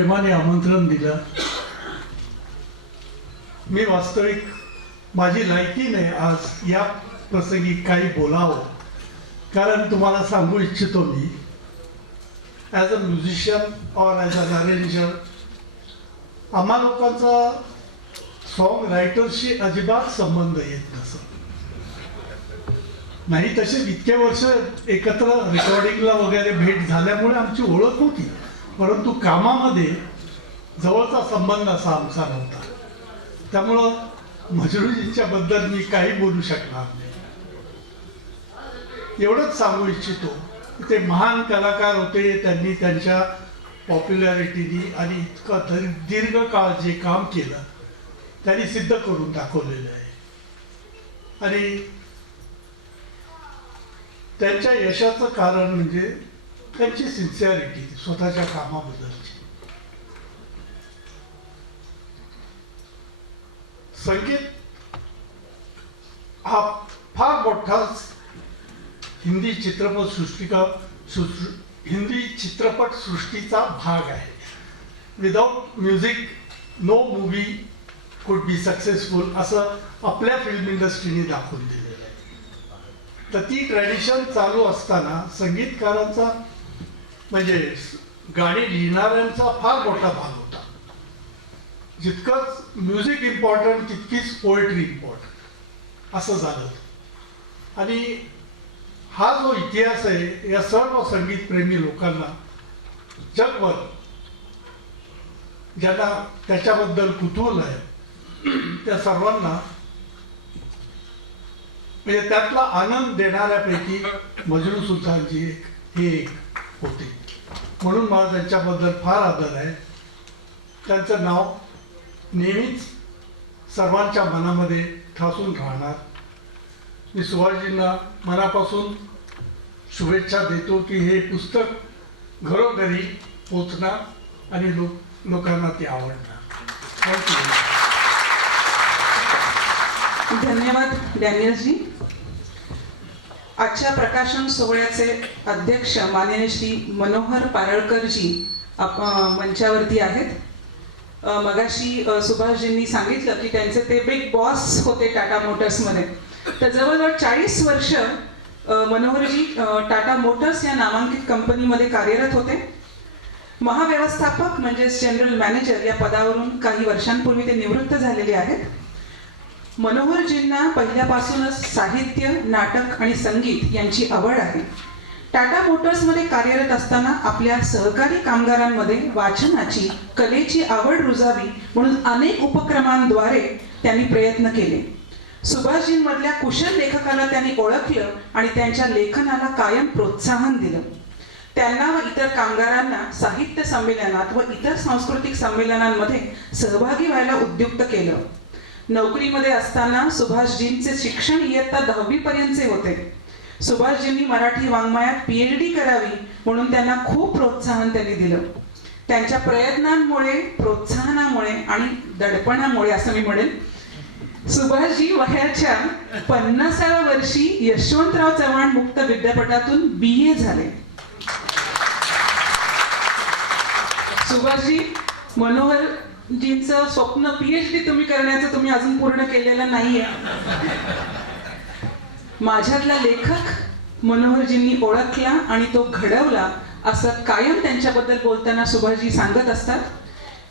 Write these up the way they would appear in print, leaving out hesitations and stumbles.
प्रेमाने आमंत्रण दिलं. मी वास्तविक माझी लायकी नाही आज या प्रसंगी काही बोलावं, कारण तुम्हाला सांगू इच्छितो मी ॲज अ म्युझिशियन और ॲज अ अरेंजर आम्हा लोकांचा सॉन्ग रायटरशी अजिबात संबंध येत नसत नाही. तसेच इतके वर्ष एकत्र रेकॉर्डिंगला वगैरे भेट झाल्यामुळे आमची ओळख होती, परंतु कामामध्ये जवळचा संबंध असा आमचा नव्हता. त्यामुळं मजरूजींच्या बद्दल मी काही बोलू शकणार नाही. एवढंच सांगू इच्छितो की ते महान कलाकार होते. त्यांनी त्यांच्या पॉप्युलॅरिटीनी आणि इतकं दीर्घकाळ जे काम केलं त्यांनी सिद्ध करून दाखवलेलं आहे. आणि त्यांच्या यशाचं कारण म्हणजे त्यांची सिन्सिअरिटी, स्वतःच्या कामाबद्दलची. संगीत हा फार मोठा हिंदी चित्रपट सृष्टीचा भाग आहे. Without music no movie could be successful असं आपल्या फिल्म इंडस्ट्रीने दाखवून दिलेलं आहे. तर ती ट्रॅडिशन चालू असताना संगीतकारांचा म्हणजे गाणी लिहिणाऱ्यांचा फार मोठा भाग होता. जितकंच म्युझिक इम्पॉर्टंट तितकीच पोएट्री इम्पॉर्टंट असं झालं. आणि हा जो इतिहास आहे या सर्व संगीतप्रेमी लोकांना जगभर ज्यांना त्याच्याबद्दल कुतूहल आहे त्या सर्वांना म्हणजे त्यातला आनंद देणाऱ्यापैकी मजनू सुलतानजी हे एक होते. म्हणून मला त्यांच्याबद्दल फार आदर आहे. त्यांचं नाव नेहमीच सर्वांच्या मनामध्ये ठासून राहणार. मी सुभाषजींना मनापासून शुभेच्छा देतो की हे पुस्तक घरोघरी पोचणार आणि लोकांना ते आवडणार. धन्यवाद डॅनियलजी. आजच्या प्रकाशन सोहळ्याचे अध्यक्ष माननीय श्री मनोहर पारळकरजी मंचावरती आहेत. मगाशी सुभाषजींनी सांगितलं की त्यांचे ते बिग बॉस होते टाटा मोटर्समध्ये. तर जवळजवळ 40 वर्ष मनोहरजी टाटा मोटर्स या नामांकित कंपनीमध्ये कार्यरत होते. महाव्यवस्थापक म्हणजेच जनरल मॅनेजर या पदावरून काही वर्षांपूर्वी ते निवृत्त झालेले आहेत. मनोहरजींना पहिल्यापासूनच साहित्य, नाटक आणि संगीत यांची आवड आहे. टाटा मोटर्समध्ये कार्यरत असताना आपल्या सहकारी कामगारांमध्ये वाचनाची, कलेची आवड रुजावी म्हणून अनेक उपक्रमांद्वारे त्यांनी प्रयत्न केले. सुभाषजींमधल्या कुशल लेखकाला त्यांनी ओळखलं आणि त्यांच्या लेखनाला कायम प्रोत्साहन दिलं. त्यांना व इतर कामगारांना साहित्य संमेलनात व इतर सांस्कृतिक संमेलनांमध्ये सहभागी व्हायला उद्युक्त केलं. नोकरीमध्ये असताना सुभाषजींचे शिक्षण इयत्ता 10वी पर्यंतचे होते. सुभाषजींनी मराठी वाङ्मयात PhD करावी म्हणून त्यांना खूप प्रोत्साहन त्यांनी दिलं. त्यांच्या प्रयत्नांमुळे, प्रोत्साहनामुळे आणि दडपणामुळे असं मी म्हणेन, सुभाषजी वयाच्या 50व्या वर्षी यशवंतराव चव्हाण मुक्त विद्यापीठातून BA झाले. सुभाषजी, मनोहरजींचं स्वप्न PhD तुम्ही करण्याचं तुम्ही अजून पूर्ण केलेलं नाहीये. माझ्यातला लेखक मनोहरजींनी ओळखला आणि तो घडवला असं कायम त्यांच्याबद्दल बोलताना सुभाषजी सांगत असतात.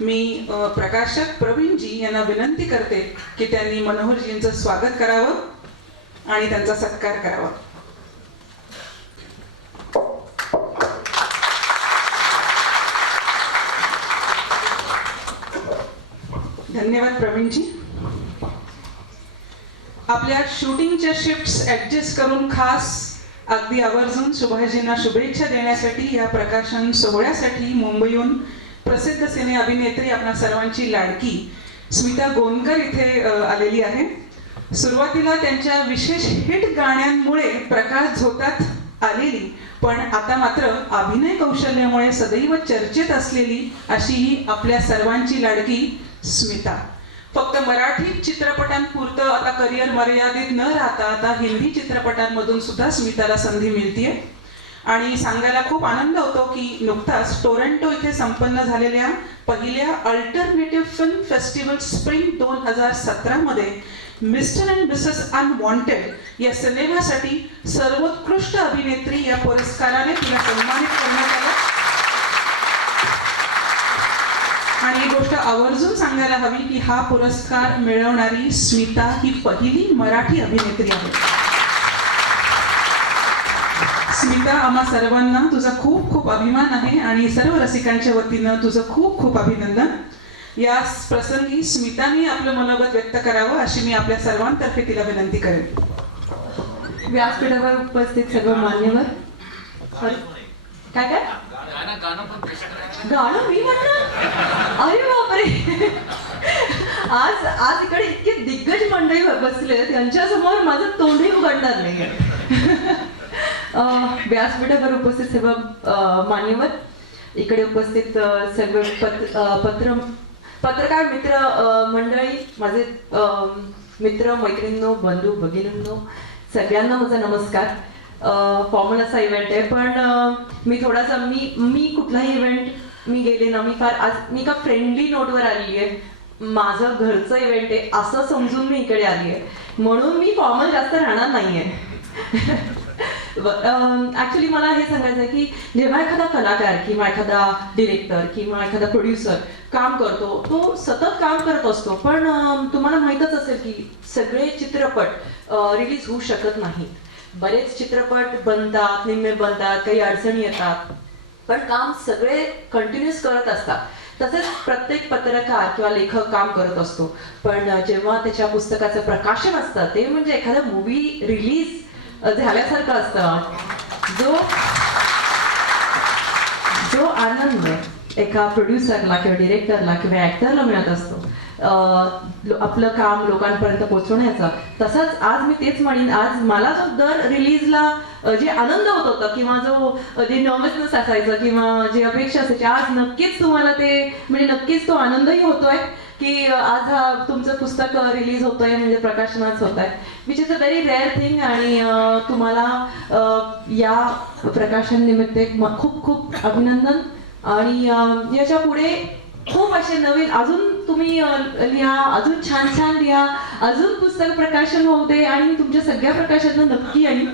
मी प्रकाशक प्रवीणजी यांना विनंती करते की त्यांनी मनोहरजींचं स्वागत करावं आणि त्यांचा सत्कार करावा. धन्यवाद प्रवीणजी. आपल्या शूटिंगच्या शिफ्ट्स ऍडजस्ट करून खास अगदी आवर्जून सुभाषजींना शुभेच्छा देण्यासाठी या प्रकाशन सोहळ्यासाठी मुंबईहून प्रसिद्ध सिने अभिनेत्री आपल्या सर्वांची लाडकी स्मिता गोंदकर इथे आलेली आहे. सुरुवातीला त्यांच्या विशेष हिट गाण्यांमुळे प्रकाश झोतात आलेली, पण आता मात्र अभिनय कौशल्यामुळे सदैव चर्चेत असलेली अशी ही आपल्या सर्वांची लाडकी स्मिता. फक्त मराठी चित्रपटांपुरतं आता करिअर मर्यादित न राहता आता हिंदी चित्रपटांमधून सुद्धा स्मिताला संधी मिळतेय. आणि सांगायला खूप आनंद होतो की नुकताच टोरंटो इथे संपन्न झालेल्या पहिल्या अल्टरनेटिव्ह फिल्म फेस्टिवल स्प्रिंग 2017 मध्ये मिस्टर अँड मिसेस अनवॉन्टेड या सिनेमासाठी सर्वोत्कृष्ट अभिनेत्री या पुरस्काराने तिला सन्मानित करण्यात आलं. आणि ही गोष्ट आवर्जून सांगायला हवी की हा पुरस्कार मिळवणारी स्मिता ही पहिली मराठी अभिनेत्री आहे. स्मिता, आम्हा सर्वांना तुझा खूप खूप अभिमान आहे आणि सर्व रसिकांच्या वतीनं तुझं खूप खूप अभिनंदन. या प्रसंगी स्मिताने आपलं मनोगत व्यक्त करावं अशी मी आपल्या सर्वांतर्फे तिला विनंती करेन. व्यासपीठावर उपस्थित सर्व मान्यवर. काय काय गाणं मी म्हणणार? अरे बापरे, आज इकडे इतके दिग्गज मंडळी बसले, त्यांच्यासमोर माझं तोंडही उघडणार नाही. व्यासपीठावर उपस्थित सर्व मान्यवर, इकडे उपस्थित सर्व पत्रकार मित्र मंडळी, माझे मित्र मैत्रिणींनो, बंधू भगिनींनो, सगळ्यांना माझा नमस्कार. फॉर्मल असा इव्हेंट आहे, पण मी थोडासा मी कुठलाही इव्हेंट मी गेले ना, मी का फ्रेंडली नोटवर आली आहे. माझं घरचं इव्हेंट आहे असं समजून मी इकडे आली आहे, म्हणून मी फॉर्मल जास्त राहणार नाहीये. ऍक्च्युली मला हे सांगायचं आहे की जेव्हा एखादा कलाकार किंवा एखादा डिरेक्टर किंवा एखादा प्रोड्युसर काम करतो, तो सतत काम करत असतो, पण तुम्हाला माहीतच असेल की सगळे चित्रपट रिलीज होऊ शकत नाहीत. बरेच चित्रपट बनतात, निम्मे बनतात, काही अडचणी येतात, पण काम सगळे कंटिन्यूस करत असतात. तसेच प्रत्येक पत्रकार किंवा लेखक काम करत असतो, पण जेव्हा त्याच्या पुस्तकाचं प्रकाशन असतं ते म्हणजे एखादा मूवी रिलीज झाल्यासारखं असतं. जो आनंद एका प्रोड्युसरला किंवा डिरेक्टरला किंवा ऍक्टरला मिळत असतो आपलं काम लोकांपर्यंत पोहोचवण्याचा, तसंच आज मी तेच म्हणेन, आज मला जो दर रिलीजला जे आनंद होत होता किंवा जे नर्वसनेस असायचं किंवा जी अपेक्षा असायची, आज नक्कीच तुम्हाला ते म्हणजे नक्कीच तो आनंदही होतोय की आज हा तुमचं पुस्तक रिलीज होतोय, म्हणजे प्रकाशनाच होत आहे, which is a very rare thing. आणि तुम्हाला या प्रकाशन निमित्त खूप खूप अभिनंदन. आणि याच्या पुढे खूप असे नवीन अजून तुम्ही लिहा, अजून छान छान लिहा, अजून पुस्तक प्रकाशन होऊ दे आणि तुमच्या सगळ्या प्रकाशांना नक्की. आणि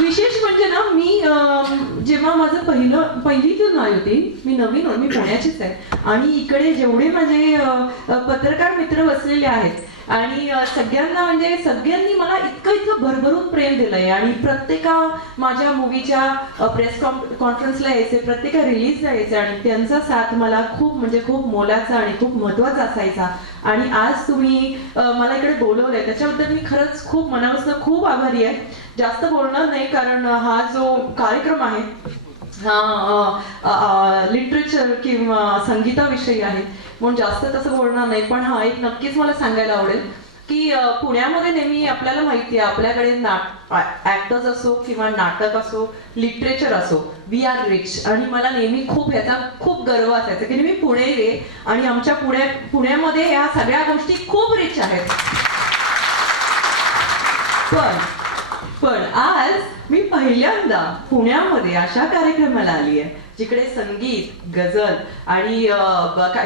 विशेष म्हणजे ना, मी जेव्हा माझं पहिली फिल्म आली होती, मी नवीन मी पुण्याचीच आहे, आणि इकडे जेवढे माझे पत्रकार मित्र बसलेले आहेत आणि सगळ्यांनी मला इतकं भरभरून प्रेम दिलंय. आणि प्रत्येका माझ्या मूवीच्या प्रेस कॉन्फरन्सला यायचे, प्रत्येका रिलीजला यायचे, आणि त्यांचा साथ मला खूप मोलाचा आणि खूप महत्वाचा असायचा. आणि आज तुम्ही मला इकडे बोलवलंय त्याच्याबद्दल मी खरंच खूप मनापासून खूप आभारी आहे. जास्त बोलणार नाही, कारण हा जो कार्यक्रम आहे हा लिटरेचर किंवा संगीताविषयी आहे, म्हणून जास्त तसं बोलणार नाही. पण हा एक नक्कीच मला सांगायला आवडेल की पुण्यामध्ये नेहमी आपल्याला माहिती आहे, आपल्याकडे ऍक्टर्स असो किंवा नाटक असो, लिटरेचर असो, वी आर रिच. आणि मला नेहमी याचा खूप गर्व असायचा की मी पुणेरी आहे आणि आमच्या पुण्यामध्ये या सगळ्या गोष्टी खूप रिच आहेत. पण आज मी पहिल्यांदा पुण्यामध्ये अशा कार्यक्रमाला आली आहे जिकडे संगीत, गझल आणि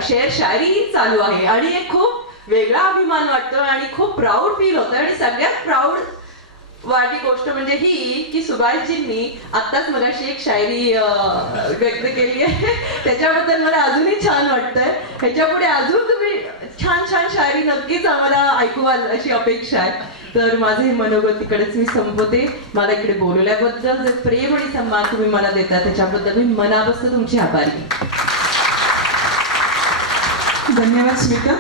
शेर शायरी चालू आहे, आणि एक खूप वेगळा अभिमान वाटतो आणि खूप प्राऊड फील होतं. आणि सगळ्यात प्राऊड वाटी गोष्ट म्हणजे ही की सुभाषजींनी आत्ताच मगाशी एक शायरी व्यक्त केली आहे, त्याच्याबद्दल मला अजूनही छान वाटतंय. ह्याच्यापुढे अजून तुम्ही छान छान शायरी नक्कीच आम्हाला ऐकवाल अशी अपेक्षा आहे. तर माझे हे मनोगत तिकडेच मी संपवते. मला इकडे बोलवल्याबद्दल जे प्रेम आणि सन्मान तुम्ही मला देता त्याच्याबद्दल मी मनापासून तुमची आभारी. धन्यवाद स्मिता.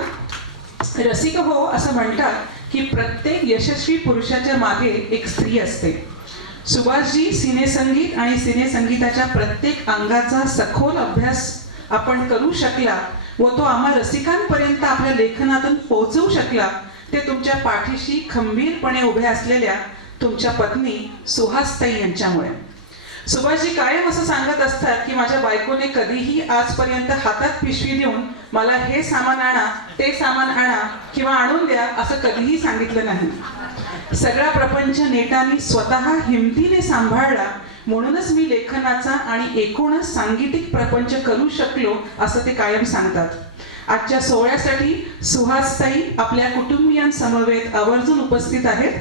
रसिक हो असं म्हणतात की प्रत्येक यशस्वी पुरुषाच्या मागे एक स्त्री असते. सुभाषजी सिनेसंगीत आणि सिनेसंगीताच्या प्रत्येक अंगाचा सखोल अभ्यास आपण करू शकला व तो आम्हा रसिकांपर्यंत आपल्या लेखनातून पोहोचवू शकला, ते तुमच्या पाठीशी खंबीरपणे उभ्या असलेल्या तुमच्या पत्नी सुहासताई यांच्यामुळे. सुभाषजी कायम असं सांगत असतात की माझ्या बायकोने कधीही आजपर्यंत हातात पिशवी देऊन मला हे सामान आणा, ते सामान आणा किंवा आणून द्या असं कधीही सांगितलं नाही. सगळा प्रपंच नेटाने स्वतः हिमतीने सांभाळला, म्हणूनच मी लेखनाचा आणि एकूणच सांगीतिक प्रपंच करू शकलो असं ते कायम सांगतात. आजच्या सोहळ्यासाठी सुहासताई आपल्या कुटुंबियांसमवेत आवर्जून उपस्थित आहेत.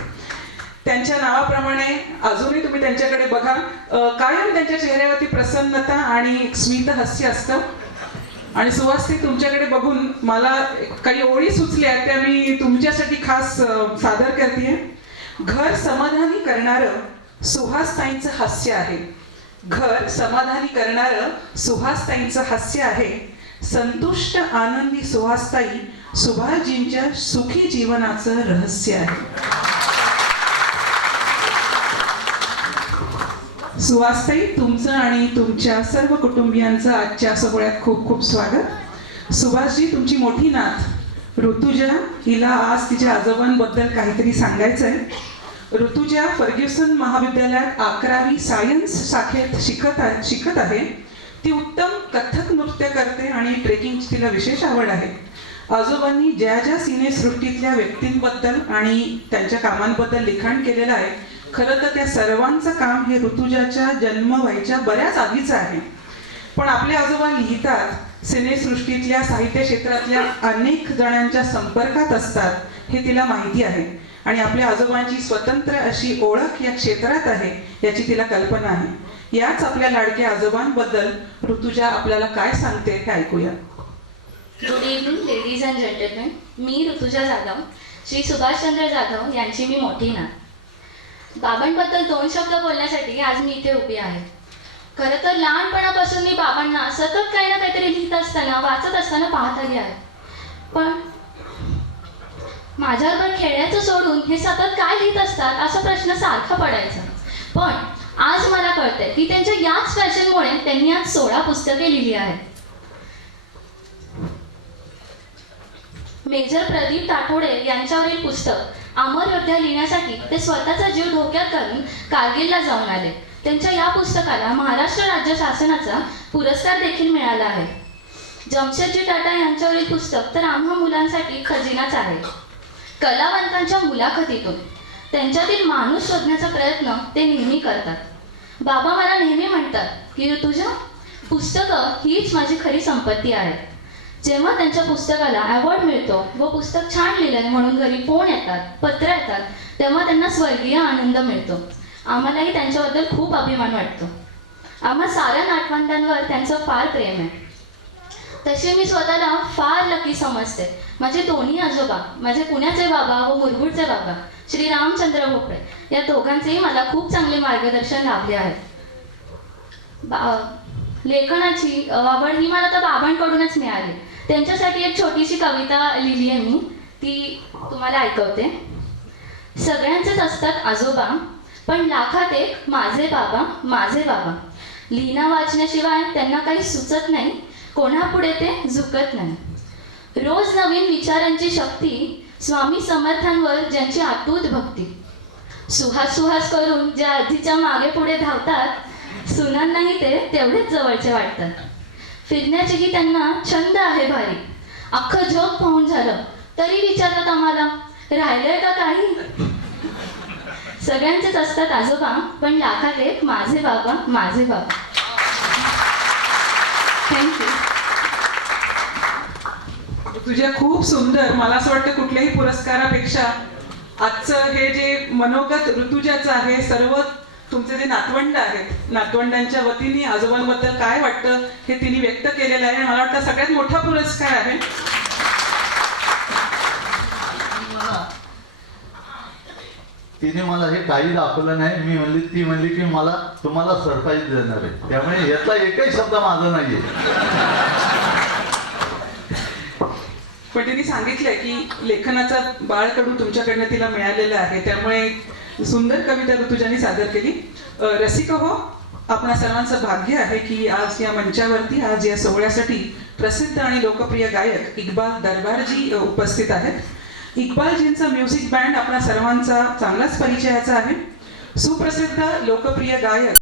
त्यांच्या नावाप्रमाणे अजूनही तुम्ही त्यांच्याकडे बघा, कायम त्यांच्या चेहऱ्यावरती प्रसन्नता आणि स्मित हास्य असतं. आणि सुहासताई, तुमच्याकडे बघून मला काही ओळी सुचल्या त्या मी तुमच्यासाठी खास सादर करते. घर समाधानी करणारं सुहासताईंचं हास्य आहे. घर समाधानी करणारं सुहासताईंचं हास्य आहे. संतुष्ट आनंदी सुहासताई सुभाषजींच्या सुखी जीवनाचं रहस्य आहे. सुहासताई, तुमचं आणि तुमच्या सर्व कुटुंबियांचं आजच्या सोहळ्यात खूप खूप स्वागत. सुभाषजी, तुमची मोठी नात ऋतुजा, हिला आज तिच्या आजोबांबद्दल काहीतरी सांगायचं आहे. ऋतुजा फर्ग्युसन महाविद्यालयात 11वी सायन्स शाखेत शिकत आहे. ती उत्तम कथक नृत्य करते आणि ट्रेकिंगची तिला विशेष आवड आहे. आजोबांनी ज्या ज्या सिनेसृष्टीतल्या व्यक्तींबद्दल आणि त्यांच्या कामांबद्दल लिखाण केलेलं आहे, खरं तर त्या सर्वांचं काम हे ऋतुजाच्या जन्म व्हायच्या बऱ्याच आधीचं आहे. पण आपले आजोबा लिहितात, सिनेसृष्टीतल्या साहित्य क्षेत्रातल्या अनेक जणांच्या संपर्कात असतात, हे तिला माहिती आहे. आणि आपल्या आजोबांची स्वतंत्र अशी ओळख या क्षेत्रात आहे याची तिला कल्पना आहे. याच आपल्या लाडक्या आजोबांबद्दल ऋतुजा आपल्याला काय सांगते हे ऐकूया. Good evening ladies and gentlemen. मी ऋतुजा जाधव, श्री सुभाषचंद्र जाधव यांची मी मोठी नात. बाबांबद्दल 2 शब्द बोलण्यासाठी आज मी इथे उभी आहे. खरं तर लहानपणापासून मी बाबांना सतत काही ना काहीतरी लिहित असताना, वाचत असताना पाहत आली आहे. पण माझ्याबरोबर खेळायचं सोडून हे सतत काय लिहित असतात असा प्रश्न सारखा पडायचा. पण आज मला कळतंय की त्यांच्या याच पॅशनमुळे त्यांनी आज 16 पुस्तके लिहिली आहेत. मेजर प्रदीप ताठोडे यांच्यावरील पुस्तक अमर योद्धा लिहिण्यासाठी ते स्वतःचा जीव धोक्यात घालून कारगिलला जाऊन आले. त्यांच्या या पुस्तकाला महाराष्ट्र राज्य शासनाचा पुरस्कार देखील मिळाला आहे. जमशेदजी टाटा यांच्यावरील पुस्तक तर आम्हा मुलांसाठी खजिनाच आहे. कलावंतांच्या मुलाखतीतून त्यांच्यातील माणूस शोधण्याचा प्रयत्न ते नेहमी करतात. बाबा मला नेहमी म्हणतात की तुझ्या पुस्तकं हीच माझी खरी संपत्ती आहे. जेव्हा त्यांच्या पुस्तकाला अवॉर्ड मिळतो व पुस्तक छान लिहिलंय म्हणून घरी फोन येतात, पत्र येतात, तेव्हा त्यांना स्वर्गीय आनंद मिळतो. आम्हालाही त्यांच्याबद्दल खूप अभिमान वाटतो. आम्हा साऱ्या नातवंडांवर त्यांचं फार प्रेम आहे. तसे मी स्वतःला फार लकी समजते. माझे दोन्ही आजोबा, माझे पुण्याचे बाबा व मुरगुडचे बाबा श्री रामचंद्र भोपळे, या दोघांचेही मला खूप चांगले मार्गदर्शन लाभले आहे. लेखनाची आवड ही मला तर बाबांकडूनच मिळाली. त्यांच्यासाठी एक छोटीशी कविता लिहिली आहे मी, ती तुम्हाला ऐकवते. सगळ्यांचेच असतात आजोबा, पण लाखात एक माझे बाबा, माझे बाबा. लिहिणं वाचण्याशिवाय त्यांना काही सुचत नाही, कोणापुढे ते झुकत नाही. रोज नवीन विचारांची शक्ती, स्वामी समर्थांवर ज्यांची अतूट भक्ती. सुहास सुहास करून ज्या आधीच्या मागे पुढे धावतात, सुनांनाही ते तेवढेच जवळचे वाटतात. फिरण्याचेही त्यांना छंद आहे भारी. अख्खं जग पाहून झालं तरी विचारतात आम्हाला, राहिलंय का काही. सगळ्यांचेच असतात आजोबा, पण लाखात एक माझे बाबा, माझे बाबा. थँक्यू. तुझ्या खूप सुंदर, मला असं वाटतं कुठल्याही पुरस्कारापेक्षा आजचं हे जे मनोगत ऋतुजाचं आहे, सर्व तुमचे जे नातवंड आहेत, नातवंडांच्या वतीने आजोबांबद्दल काय वाटतं हे तिने व्यक्त केलेलं आहे. मला वाटतं सगळ्यात मोठा पुरस्कार आहे. तिने मला हे काही दाखवलं नाही. ती म्हणली की मला तुम्हाला सरप्राईज देणार आहे, त्यामुळे यातला एकही शब्द माझा नाहीये. पण तिने सांगितलंय की लेखनाचा बाळकडू तुमच्याकडनं तिला मिळालेला आहे, त्यामुळे सुंदर कविता ऋतुजाने सादर केली. रसिक हो, आपणा सर्वांचं भाग्य आहे की आज या मंचावरती, आज या सोहळ्यासाठी प्रसिद्ध आणि लोकप्रिय गायक इक्बाल दरबारजी उपस्थित आहेत. इक्बालजींचा म्युझिक बँड आपणा सर्वांचा चांगलाच परिचयाचा आहे. सुप्रसिद्ध लोकप्रिय गायक